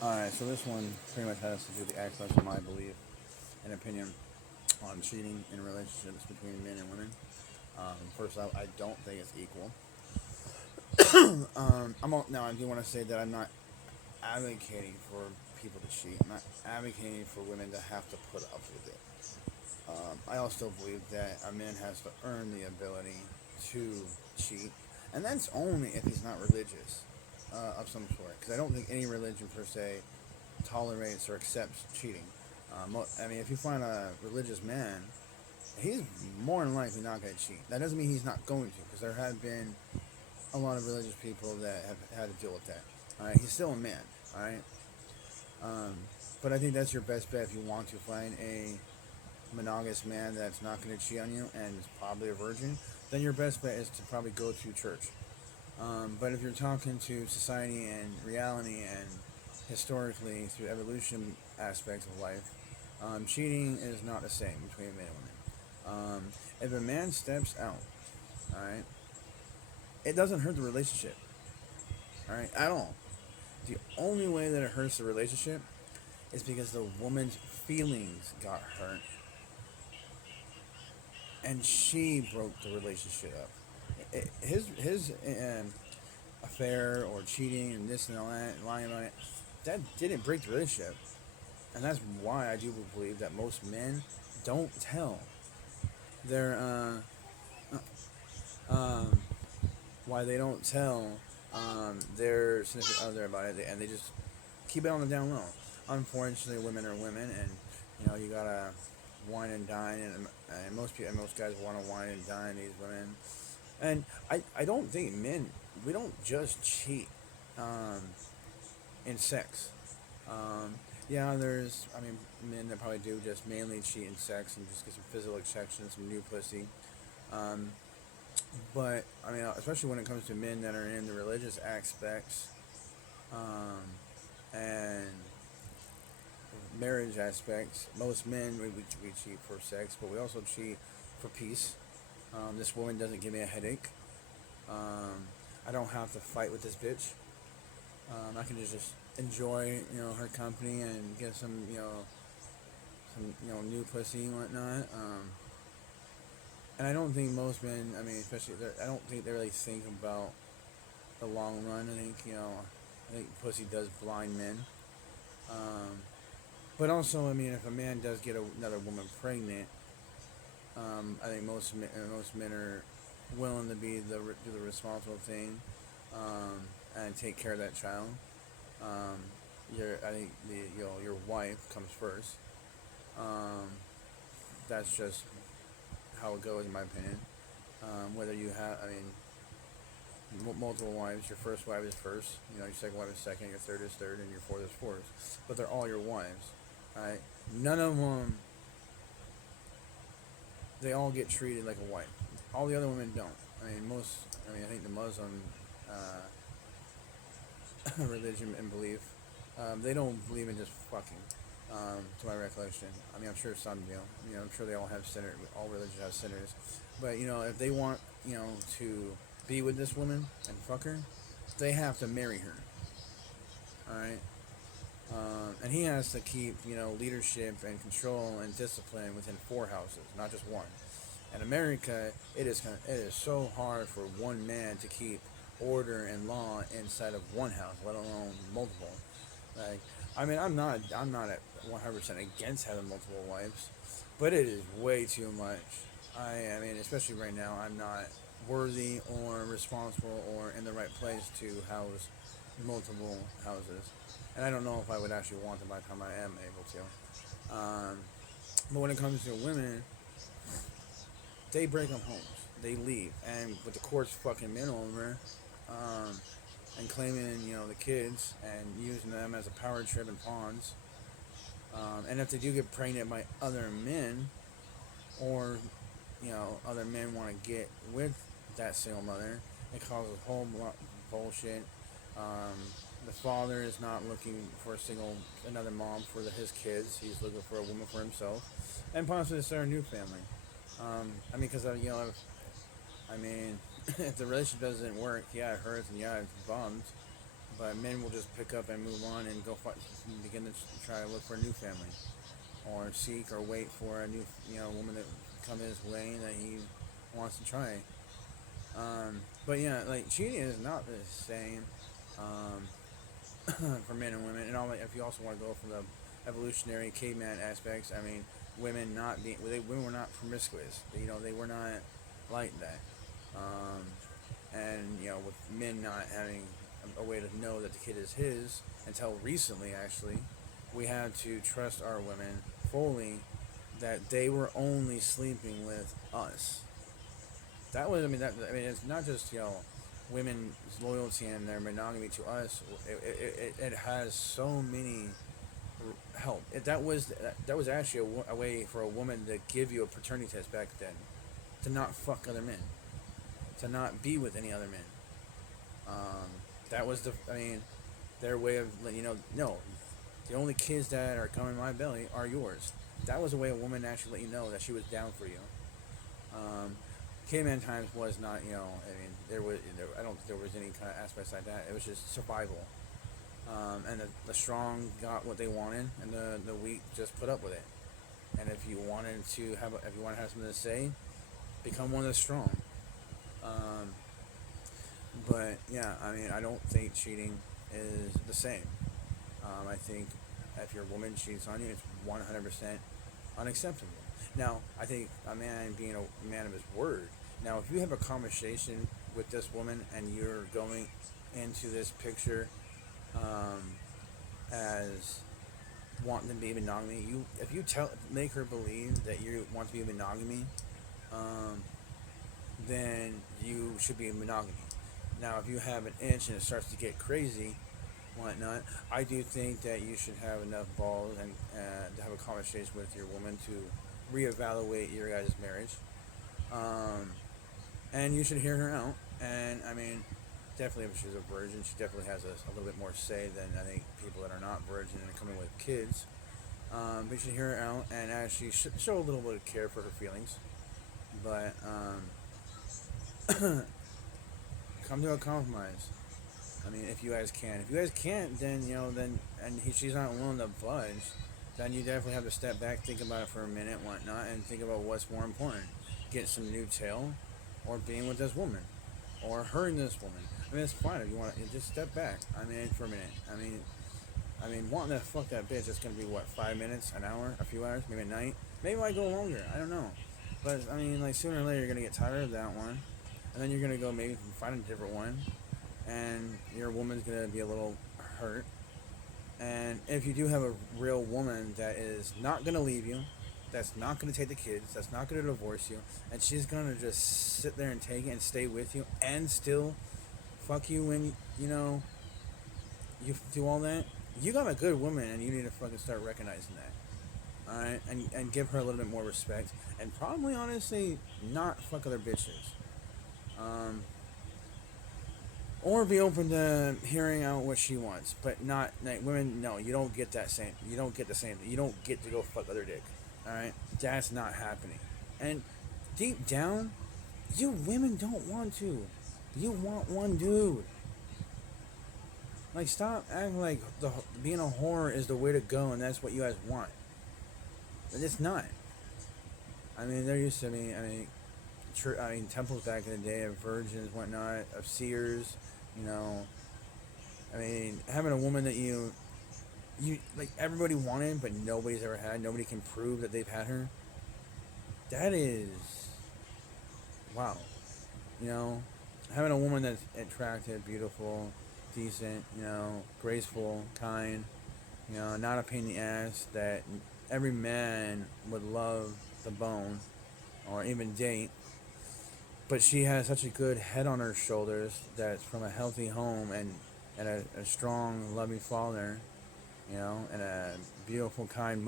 Alright, so this one pretty much has to do the access of my belief and opinion on cheating in relationships between men and women. First off, I don't think it's equal. Now I do want to say that I'm not advocating for people to cheat. I'm not advocating for women to have to put up with it. I also believe that a man has to earn the ability to cheat, and that's only if he's not religious of some sort. Because I don't think any religion per se tolerates or accepts cheating. If you find a religious man, he's more than likely not going to cheat. That doesn't mean he's not going to, because there have been a lot of religious people that have had to deal with that. All right, he's still a man. All right, um, but I think that's your best bet if you want to find a monogamous man that's not going to cheat on you and is probably a virgin. Then your best bet is to probably go to church. But if you're talking to society and reality and historically through evolution aspects of life, cheating is not the same between men and women. If a man steps out, all right, it doesn't hurt the relationship, all right, at all. The only way that it hurts the relationship is because the woman's feelings got hurt and she broke the relationship up. His affair or cheating and this and all that, and lying about it, that didn't break the relationship, and that's why I do believe that most men don't tell their um, why they don't tell their significant other about it, and they just keep it on the down low. Unfortunately, women are women, and you gotta wine and dine, and most guys want to wine and dine these women. And I don't think men, we don't just cheat um, in sex. Um, yeah, men that probably do just mainly cheat in sex and just get some physical attraction, some new pussy. Um, but especially when it comes to men that are in the religious aspects and marriage aspects, most men we cheat for sex, but we also cheat for peace. This woman doesn't give me a headache. Um, I don't have to fight with this bitch. I can just enjoy her company and get some new pussy and whatnot. And I don't think most men, especially, I don't think they really think about the long run. I think pussy does blind men. Um, but also, if a man does get another woman pregnant, I think most men are willing to do the responsible thing and take care of that child. Um, I think your wife comes first. Um, that's just how it goes, in my opinion. Whether you have, multiple wives, your first wife is first. Your second wife is second. Your third is third, and your fourth is fourth. But they're all your wives. Right? None of them. They all get treated like a wife. All the other women don't. Most. I think the Muslim religion and belief, they don't believe in just fucking. To my recollection, I'm sure some do. I'm sure they all have sinners. All religions have sinners, but if they want, to be with this woman and fuck her, they have to marry her. All right. And he has to keep, leadership and control and discipline within four houses, not just one. In America, it is so hard for one man to keep order and law inside of one house, let alone multiple. Like, I'm not at 100% against having multiple wives, but it is way too much. Especially right now, I'm not worthy or responsible or in the right place to house multiple houses, and I don't know if I would actually want them by the time I am able to. But when it comes to women, they break up homes, they leave, and with the courts fucking men over, um, and claiming the kids and using them as a power trip and pawns. And if they do get pregnant by other men, or other men want to get with that single mother, it causes a whole lot of bullshit. Um, the father is not looking for another mom for his kids. He's looking for a woman for himself, and possibly start a new family. Because if the relationship doesn't work, yeah, it hurts and yeah, it's bummed. but men will just pick up and move on and begin to try to look for a new family, or seek or wait for a new woman that come his way that he wants to try. But yeah, like cheating is not the same for men and women, and all. If you also want to go from the evolutionary caveman aspects, I mean, women were not promiscuous. They were not like that. Um, and with men not having a way to know that the kid is his until recently, actually, we had to trust our women fully that they were only sleeping with us. That was, it's not just women's loyalty and their monogamy to us. It has so many help. That was actually a way for a woman to give you a paternity test back then, to not fuck other men, to not be with any other men. Um, that was their way of letting no, the only kids that are coming in my belly are yours. That was a way a woman actually let you know that she was down for you. Um, Caveman times was not, I don't think there was any kind of aspects like that. It was just survival. And the strong got what they wanted, and the weak just put up with it. And if you wanted to have something to say, become one of the strong. Um, but yeah, I don't think cheating is the same. I think if your woman cheats on you, it's 100% unacceptable. Now, I think a man being a man of his word. Now, if you have a conversation with this woman and you're going into this picture um, as wanting to be monogamy, if you make her believe that you want to be monogamy, um, then you should be in monogamy. Now, if you have an inch and it starts to get crazy, whatnot, I do think that you should have enough balls and to have a conversation with your woman to reevaluate your guys' marriage. Um, and you should hear her out. And definitely if she's a virgin, she definitely has a little bit more say than I think people that are not virgin and are coming with kids. But you should hear her out and actually show a little bit of care for her feelings. But come to a compromise. If you guys can. If you guys can't, then she's not willing to budge. Then you definitely have to step back, think about it for a minute, whatnot, and think about what's more important: getting some new tail, or being with this woman, or hurting this woman. It's fine if you want to just step back. For a minute. Wanting to fuck that bitch, it's gonna be what, 5 minutes, an hour, a few hours, maybe a night. Maybe it might go longer. I don't know. But sooner or later you're gonna get tired of that one, and then you're gonna go maybe find a different one, and your woman's gonna be a little hurt. And if you do have a real woman that is not gonna leave you, that's not gonna take the kids, that's not gonna divorce you, and she's gonna just sit there and take it and stay with you, and still fuck you when you do all that, you got a good woman, and you need to fucking start recognizing that. Alright, and give her a little bit more respect, and probably honestly not fuck other bitches. Or be open to hearing out what she wants, but not like women. No, you don't get that same. You don't get the same. You don't get to go fuck other dick. All right, that's not happening. And deep down, you women don't want to. You want one dude. Like, stop acting like being a whore is the way to go, and that's what you guys want. But it's not. There used to be. Temples back in the day of virgins, whatnot, of seers, having a woman that you like everybody wanted, but nobody's ever had, nobody can prove that they've had her. That is, wow. Having a woman that's attractive, beautiful, decent, graceful, kind, not a pain in the ass, that every man would love the bone, or even date. But she has such a good head on her shoulders that's from a healthy home and a strong, loving father, and a beautiful, kind